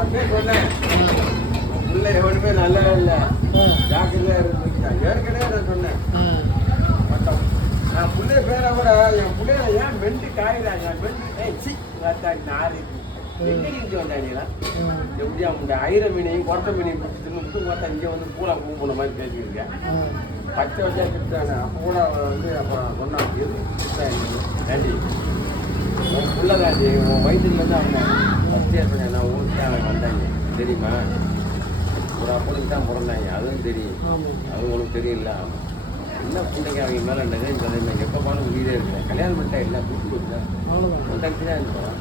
அப்படியே சொன்னேன் பிள்ளை எவனுமே நல்லா இல்லை ஜாக்கிரதையா இருந்துச்சு ஏற்கனவே நான் சொன்னேன் நான் பிள்ளைய பேரை கூட என் பிள்ளைய ஏன் மெண்டு காயிறாங்க மெண்டு நாரி எங்கே இங்கே வந்தாங்களா எப்படியா உங்க ஐர மீனையும் கொரட்டை மீனையும் பிடிச்சிட்டு முட்டு பார்த்தா இங்கே வந்து பூலா பூ போன மாதிரி பேசியிருக்கேன் பச்சை வச்சா கிட்டாங்க அப்போ கூட வந்து அப்புறம் சொன்னாங்க எது தாண்டி உன் பிள்ளை தாண்டி உன் வயிற்றுலேருந்து அவங்க ஃபஸ்ட் ஏற்பங்க நான் ஊருக்கு அவங்க வந்தாங்க தெரியுமா ஒரு அப்பனுக்கு தான் பிறந்தாங்க அதுவும் தெரியும் அது உனக்கு தெரியல என்ன பிள்ளைங்க அவங்க மேலே இந்த எப்போ போனாலும் வீடே இருக்கேன் கல்யாணம் பண்ணிட்டா இல்லை கூட்டு கொடுத்தா கொண்டாடி தான் இருந்தோம்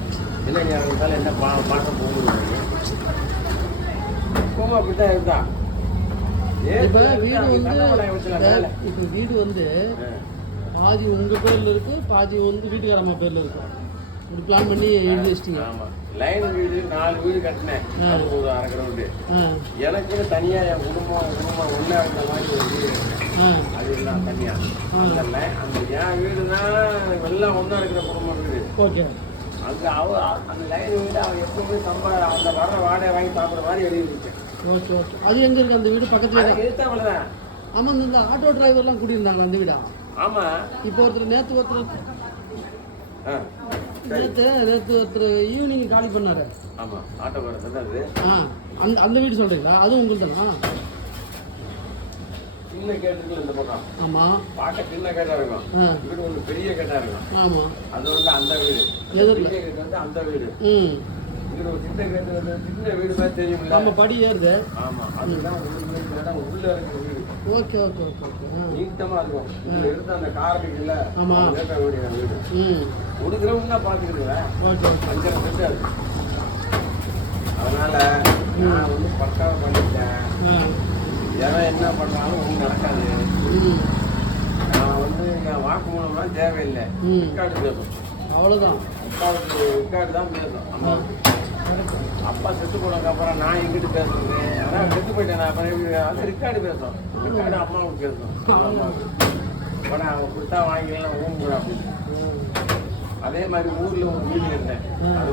இல்லை நீ அவங்க மேலே என்ன மாற்றம் போகுது இப்போவும் அப்படித்தான் இருந்தா வீடு வந்து பாதி உங்க பேர்ல இருக்கு பாதி வந்து வீட்டுக்காரம்மா பேர்ல இருக்கு இப்படி பிளான் பண்ணி எழுதி வச்சிட்டீங்க. ஆமா லைன் வீடு 4 வீடு கட்டினேன் ஒரு அரை கிரவுண்டு எனக்குன்னு தனியா என் குடும்பம் ஒண்ணா இருந்த மாதிரி ஒரு வீடு அது எல்லாம் தனியா அந்த என் வீடுனா எல்லாம் ஒண்ணா இருக்கிற குடும்பம் வீடு. ஓகே அங்க அந்த லைன் வீடு அவன் எப்பவுமே அந்த வர்ற வாடகை வாங்கி சாப்பிட்ற மாதிரி எழுதிருக்கேன். ஓகே ஓகே அது எங்க இருக்கு அந்த வீடு பக்கத்துல எழுத்தாமலதான். ஆமா இந்த ஆட்டோ டிரைவர்லாம் கூட்டியிருந்தாங்க அந்த வீடா? ஆமா இப்போ ஒருத்தர் நேற்று ஒருத்தர் ஈவினிங் காலி பண்ணாரு. ஆமா ஆட்டோக்காரர் அது. அந்த வீடு சொல்றீங்களா? அதுவும் உங்களுக்கு தானா? சின்ன கேட்டு இந்த பக்கம். ஆமா பார்க்க சின்ன கேட்டா இருக்கும். வீடு ஒன்று பெரிய கேட்டா இருக்கும். ஆமா அது வந்து அந்த வீடு. பெரிய கேட்டு வந்து அந்த வீடு. வீடு ஒரு சின்ன கேட்டு வந்து சின்ன வீடு மாதிரி தெரியுமில்ல? ஆமா படி ஏறுது. ஆமா அதுதான் உள்ள இருக்கிற வீடு. ஓகே ஓகே ஓகே ஓகே நீட்டமா இருக்கும். இதுல இருந்து அந்த கார்டுக்கு இல்ல. ஆமா கேட்ட வீடு. கொடுக்குறவங்க தான் பார்த்துக்கிறீங்களா? ஓகே 5.5 சென்ட் அது. அதனால நான் வந்து பக்காவை பண்ணிட்டேன். ஏன்னா என்ன பண்ணாலும் ஒன்றும் நடக்காது. நான் வந்து என் வாக்குமூலம்லாம் தேவையில்லை. ரெக்கார்டு பேசும் அவ்வளோதான். ரெக்கார்டு தான் பேசும். அப்பா செத்து போனதுக்கு அப்புறம் நான் எங்கிட்டு பேசுறது? அதான் செத்து போயிட்டேன் நான். அது ரெக்கார்டு பேசும். ரெக்கார்டு அம்மாவுக்கு பேசும். இப்போ நான் அவங்க கொடுத்தா வாங்கிக்கலாம் ஊன் கூட அப்படின்னு. அதே மாதிரி ஊரில் ஒரு வீடு இருந்தேன். அது